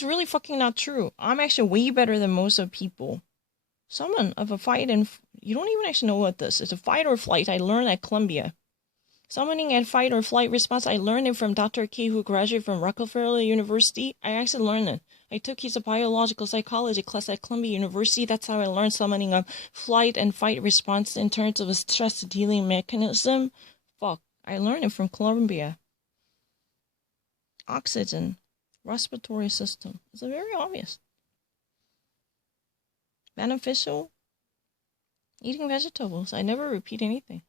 It's really fucking not true. I'm actually way better than most of people. Someone of a fight and you don't even actually know what this is. A fight or flight. I learned at Columbia. Summoning and fight or flight response. I learned it from Dr. K, who graduated from Rockefeller University. I actually learned it. I took his biological psychology class at Columbia University. That's how I learned summoning of flight and fight response in terms of a stress dealing mechanism. Fuck. I learned it from Columbia. Oxygen. Respiratory system. It's very obvious. Beneficial. Eating vegetables. I never repeat anything.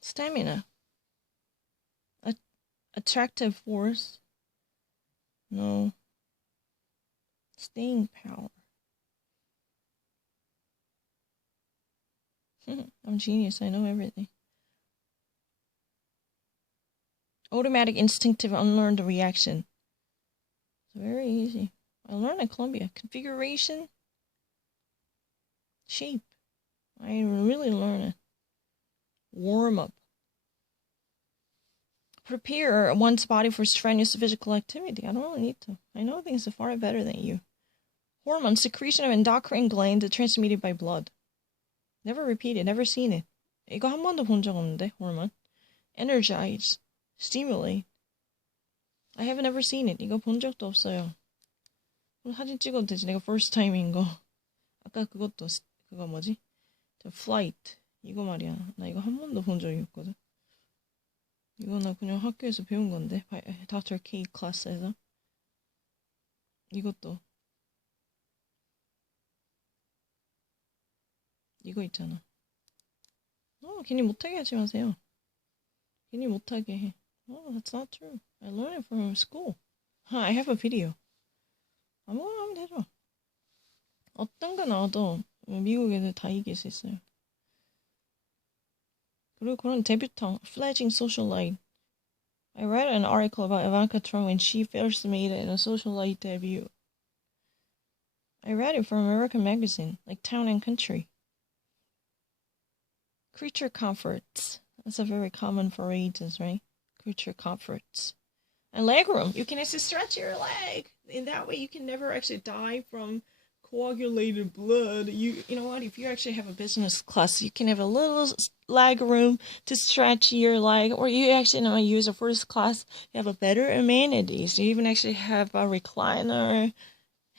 Stamina. Attractive force. No. Staying power. I'm genius. I know everything. Automatic, instinctive, unlearned reaction. It's very easy. I learned at Columbia. Configuration. Shape. I really learned it. Warm up. Prepare one's body for strenuous physical activity. I don't really need to. I know things are far better than you. Hormone. Secretion of endocrine gland transmitted by blood. Never repeated. Never seen it. 이거 한 번도 본 적 없는데. Hormone. Energize. Stimulate. I haven't ever seen it. 이거 본 적도 없어요. 사진 찍어도 되지. 내가 first time인 거. 아까 그것도 그거 뭐지? flight. 이거 말이야. 나 이거 한 번도 본 적이 없거든. 이거 나 그냥 학교에서 배운 건데. Dr. K 클래스에서. 이것도. 이거 있잖아. 괜히 못하게 하지 마세요. 괜히 못하게 해. That's not true. I learned it from school. I have a video. 아무거나 하면 되죠. 어떤 거 나와도 미국 애들 다 이길 수 있어요. 그리고 그런 데뷔탕, fledgling socialite. I read an article about Ivanka Trump when she first made it in a socialite debut. I read it from American magazine, like Town and Country. Creature comforts. That's a very common for ages, right? Creature comforts. And leg room. You can actually stretch your leg. In that way, you can never actually die from coagulated blood. You know what? If you actually have a business class, you can have a little leg room to stretch your leg. Or you actually use a first class. You have a better amenities. You even actually have a recliner.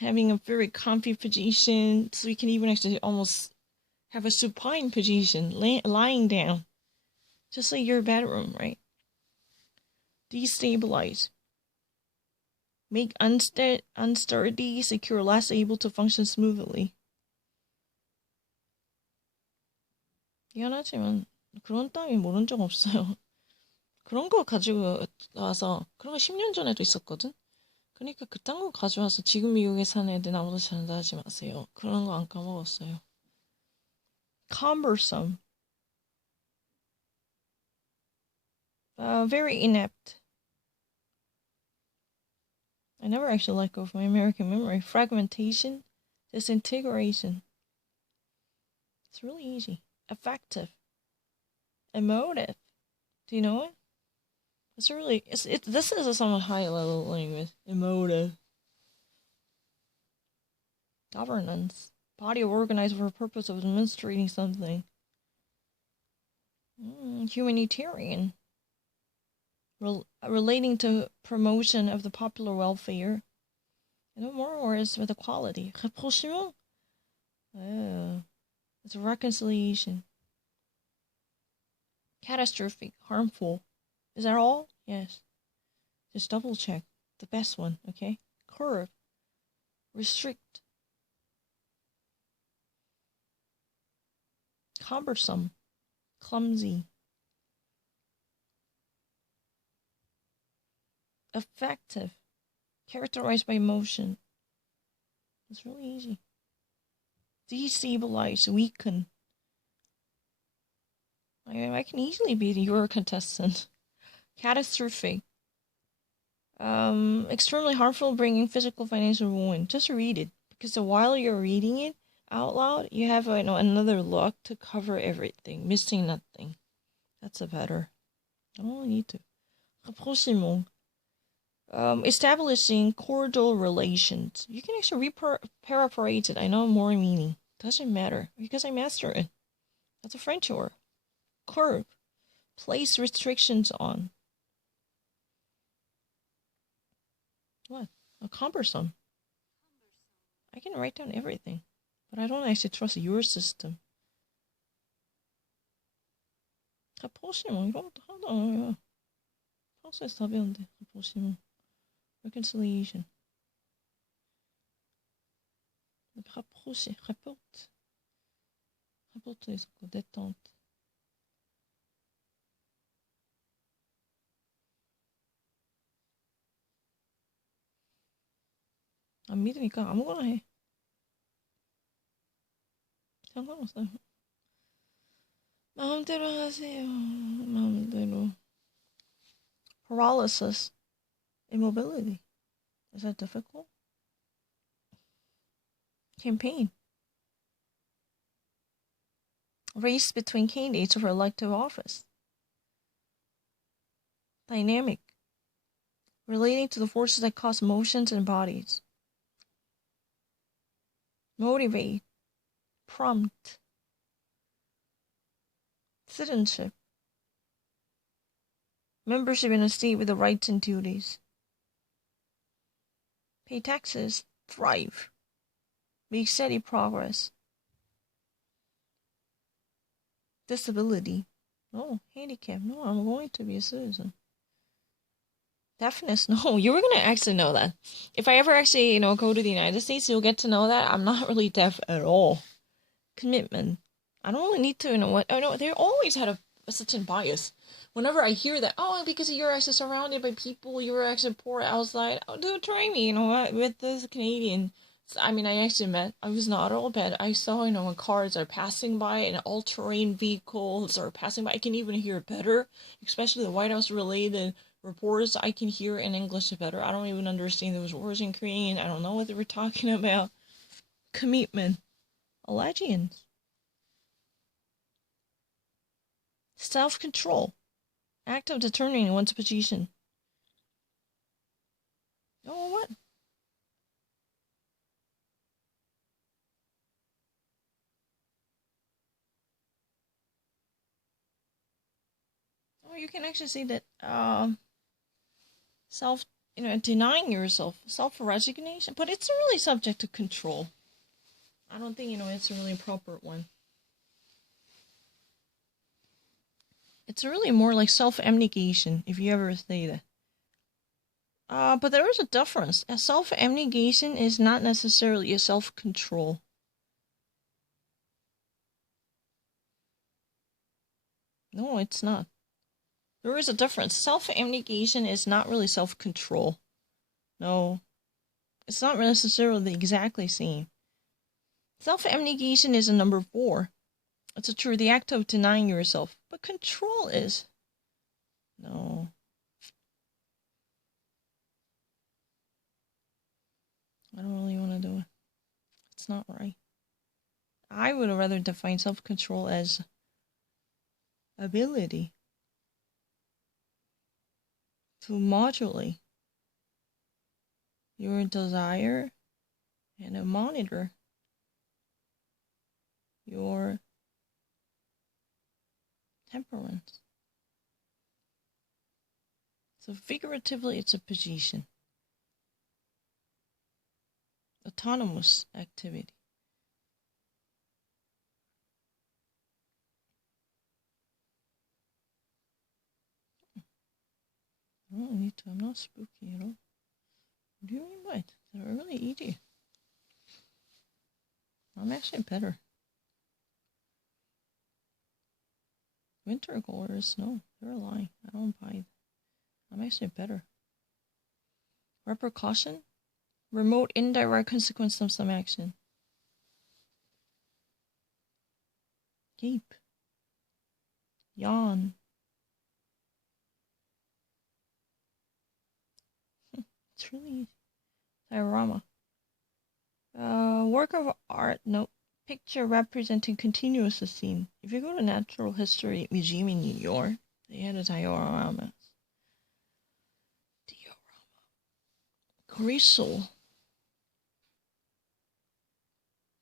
Having a very comfy position. So you can even actually almost have a supine position, lying down. Just like your bedroom, right? Destabilize. Make unsturdy, secure, less able to function smoothly. 미안하지만 그런 따위 모른 적 없어요. 그런 거 가지고 와서 그런 거 10년 전에도 있었거든? 그러니까 그딴 거 가져와서 지금 미국에 사는 애들 나보다 잘한다 하지 마세요. 그런 거 안 까먹었어요. Cumbersome. Very inept. I never actually let go of my American memory. Fragmentation, disintegration. It's really easy. Effective. Emotive. Do you know it? It's really, this is a somewhat high level language. Emotive. Governance. Body organized for the purpose of administrating something. Humanitarian. Relating to promotion of the popular welfare. And more words with equality. Rapprochement? It's a reconciliation. Catastrophic. Harmful. Is that all? Yes. Just double check. The best one, okay? Curve. Restrict. Cumbersome. Clumsy. Effective. Characterized by emotion. It's really easy. Destabilize. Weaken. I can easily be your contestant. Catastrophic. Extremely harmful, bringing physical, financial ruin. Just read it. Because while you're reading it out loud, you have another look to cover everything. Missing nothing. That's a better. I don't really need to. Rapprochement. Establishing cordial relations. You can actually paraphrase it. I know more meaning. Doesn't matter because I master it. That's a French word. Curb. Place restrictions on. What? Cumbersome. I can write down everything, but I don't actually trust your system. Rapprochement. 이런 것도 하나도 안 어려워요. 프랑스에서 다 배웠는데. rapprochement. reconciliation. rapprocher. rapport도 있었고. détente. 안 믿으니까 아무거나 해. 상관없어요. 마음대로 하세요. 마음대로. Paralysis. Immobility. Is that difficult? Campaign. Race between candidates for elective office. Dynamic. Relating to the forces that cause motions in bodies. Motivate. Prompt. Citizenship. Membership in a state with the rights and duties. Pay taxes. Thrive. Make steady progress. Disability. No. Handicap. No, I'm going to be a citizen. Deafness. No, you were going to actually know that. If I ever actually, go to the United States, you'll get to know that I'm not really deaf at all. Commitment. I don't really need to know what. I know they always had a certain bias. Whenever I hear that, because you're actually surrounded by people, you're actually poor outside. Oh, dude, try me, with this Canadian. I was not all bad. I saw, when cars are passing by and all-terrain vehicles are passing by. I can even hear better, especially the White House related reports. I can hear in English better. I don't even understand those words in Korean. I don't know what they were talking about. Commitment. Allegiance. Self-control. Act of determining one's position. Oh, what? Oh, you can actually see that self, denying yourself, self-resignation, but it's really subject to control. I don't think, it's a really proper one. It's really more like self-abnegation, if you ever say that. But there is a difference. A self-abnegation is not necessarily a self-control. No, it's not. There is a difference. Self-abnegation is not really self-control. No. It's not necessarily exactly same. Self-abnegation is a number 4. It's the act of denying yourself. But control is. No. I don't really want to do it. It's not right. I would rather define self-control as ability to modulate your desire and to monitor your temperament. So figuratively, it's a position. Autonomous activity. I don't need to. I'm not spooky at all. What do you mean by it? They're really easy. I'm actually better. Winter colors, no, they're lying. I don't buy it. I'm actually better. Repercussion? Remote indirect consequence of some action. Gape. Yawn. It's really easy. Diorama. Work of art, no. Picture representing continuous scene. If you go to Natural History Museum in New York, they had a diorama. Gristle.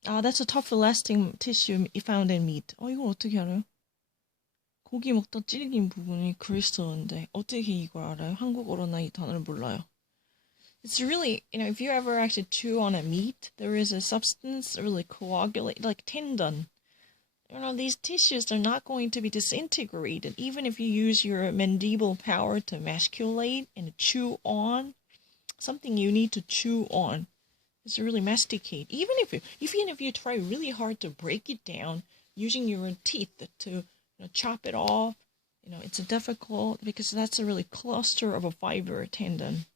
That's a tough elastic tissue found in meat. 이걸 어떻게 알아요? 고기 먹다 찔긴 부분이 그리스인데 어떻게 이걸 알아요? 한국어로나 이 단어를 몰라요. It's really, if you ever actually chew on a meat, there is a substance really coagulate, like tendon. These tissues are not going to be disintegrated, even if you use your mandible power to masculate and chew on something you need to chew on. It's really masticate. Even if you try really hard to break it down using your teeth to chop it off, it's difficult because that's a really cluster of a fiber tendon.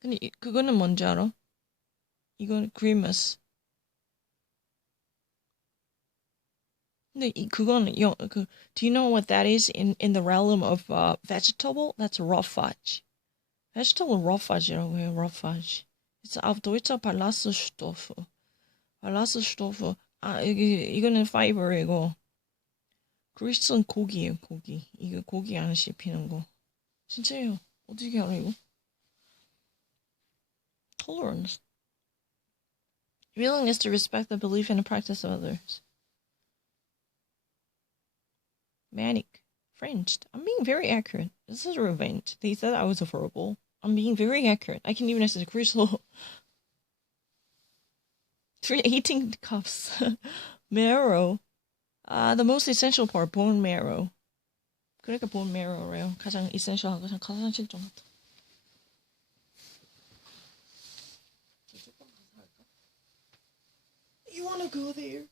근데 그거는 뭔지 알아? 이건 grimace. 근데 그거는 do you know what that is in the realm of vegetable? That's raw fudge. vegetable raw fudge라고 해요. raw fudge. It's auf Deutsch Ballaststoffe. Ballaststoffe. 이거는 fiber이고. grease는 고기예요. 고기. 이거 고기 안에 씹히는 거. 진짜예요. 어떻게 알아 이거? Tolerance. Willingness to respect the belief and the practice of others. Manic. Fringed. I'm being very accurate. This is revenge. They said I was a verbal. I'm being very accurate. I can even say crucial. 18 cups. Marrow. The most essential part, bone marrow. 그러니까 bone marrow래요. 가장 essential하고 가장 실종 같아. You wanna go there?